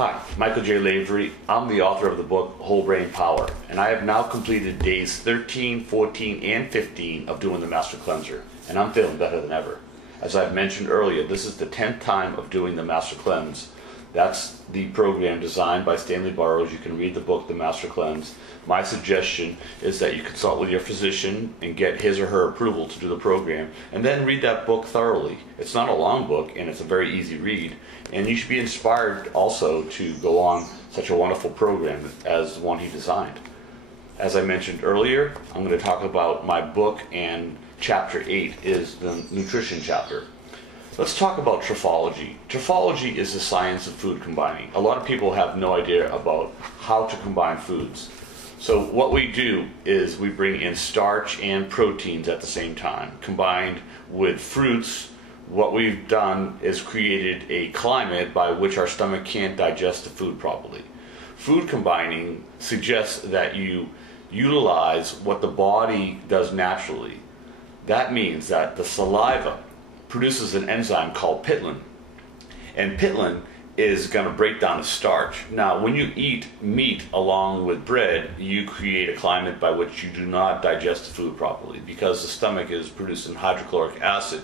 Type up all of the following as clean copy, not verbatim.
Hi, Michael J. Lavery. I'm the author of the book Whole Brain Power, and I have now completed days 13, 14, and 15 of doing the Master Cleanser, and I'm feeling better than ever. As I've mentioned earlier, this is the 10th time of doing the Master Cleanse. That's the program designed by Stanley Burroughs. You can read the book, The Master Cleanse. My suggestion is that you consult with your physician and get his or her approval to do the program, and then read that book thoroughly. It's not a long book, and it's a very easy read, and you should be inspired also to go on such a wonderful program as the one he designed. As I mentioned earlier, I'm going to talk about my book, and chapter 8 is the nutrition chapter. Let's talk about triphology. Triphology is the science of food combining. A lot of people have no idea about how to combine foods. So what we do is we bring in starch and proteins at the same time, combined with fruits. What we've done is created a climate by which our stomach can't digest the food properly. Food combining suggests that you utilize what the body does naturally. That means that the saliva produces an enzyme called pitlin, and pitlin is going to break down the starch. Now, when you eat meat along with bread, you create a climate by which you do not digest the food properly because the stomach is producing hydrochloric acid.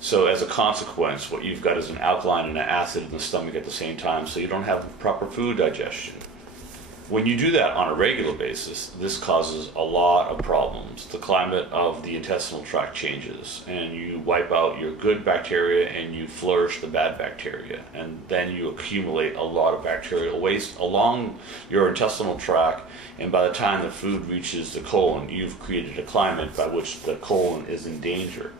So as a consequence, what you've got is an alkaline and an acid in the stomach at the same time, so you don't have proper food digestion. When you do that on a regular basis, this causes a lot of problems. The climate of the intestinal tract changes, and you wipe out your good bacteria and you flourish the bad bacteria, and then you accumulate a lot of bacterial waste along your intestinal tract, and by the time the food reaches the colon, you've created a climate by which the colon is in danger.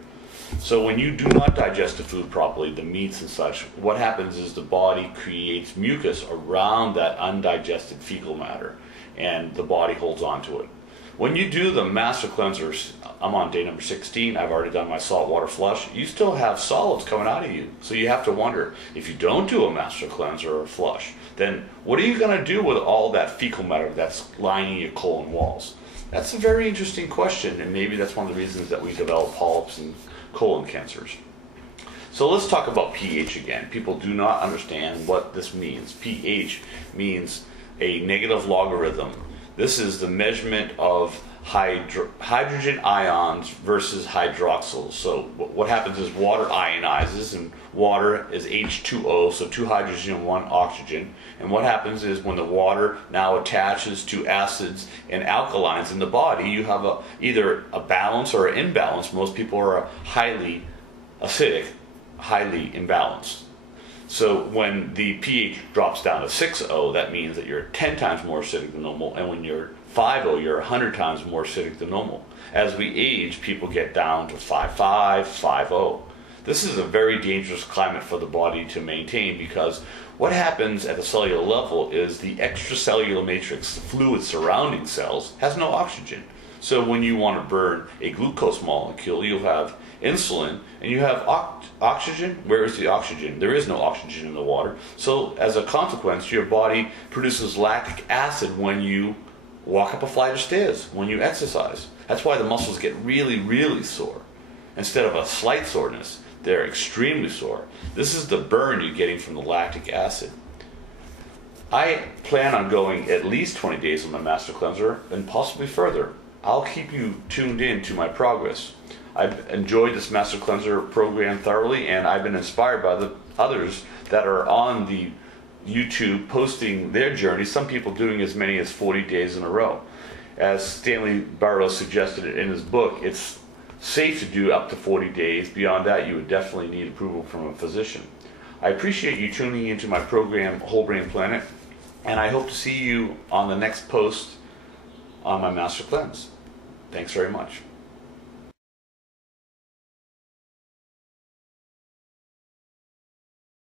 So when you do not digest the food properly, the meats and such, what happens is the body creates mucus around that undigested fecal matter, and the body holds on to it. When you do the Master Cleansers, I'm on day number 16, I've already done my saltwater flush, you still have solids coming out of you. So you have to wonder, if you don't do a Master Cleanser or a flush, then what are you going to do with all that fecal matter that's lining your colon walls? That's a very interesting question, and maybe that's one of the reasons that we develop polyps and colon cancers. So let's talk about pH again. People do not understand what this means. pH means a negative logarithm. This is the measurement of hydrogen ions versus hydroxyls. So what happens is water ionizes, and water is H2O, so 2 hydrogen and 1 oxygen. And what happens is when the water now attaches to acids and alkalines in the body, you have either a balance or an imbalance. Most people are highly acidic, highly imbalanced. So when the pH drops down to 6.0, that means that you're 10 times more acidic than normal, and when you're 5.0, you're 100 times more acidic than normal. As we age, people get down to 5.5, 5.0. This is a very dangerous climate for the body to maintain, because what happens at the cellular level is the extracellular matrix, the fluid surrounding cells, has no oxygen. So when you want to burn a glucose molecule, you'll have insulin, and you have oxygen. Where is the oxygen? There is no oxygen in the water. So as a consequence, your body produces lactic acid when you walk up a flight of stairs, when you exercise. That's why the muscles get really, really sore. Instead of a slight soreness, they're extremely sore. This is the burn you're getting from the lactic acid. I plan on going at least 20 days on my Master Cleanser, and possibly further. I'll keep you tuned in to my progress. I've enjoyed this Master Cleanser program thoroughly, and I've been inspired by the others that are on the YouTube posting their journey, some people doing as many as 40 days in a row. As Stanley Burroughs suggested in his book, it's safe to do up to 40 days. Beyond that, you would definitely need approval from a physician. I appreciate you tuning into my program, Whole Brain Planet, and I hope to see you on the next post on my Master Cleanse. Thanks very much.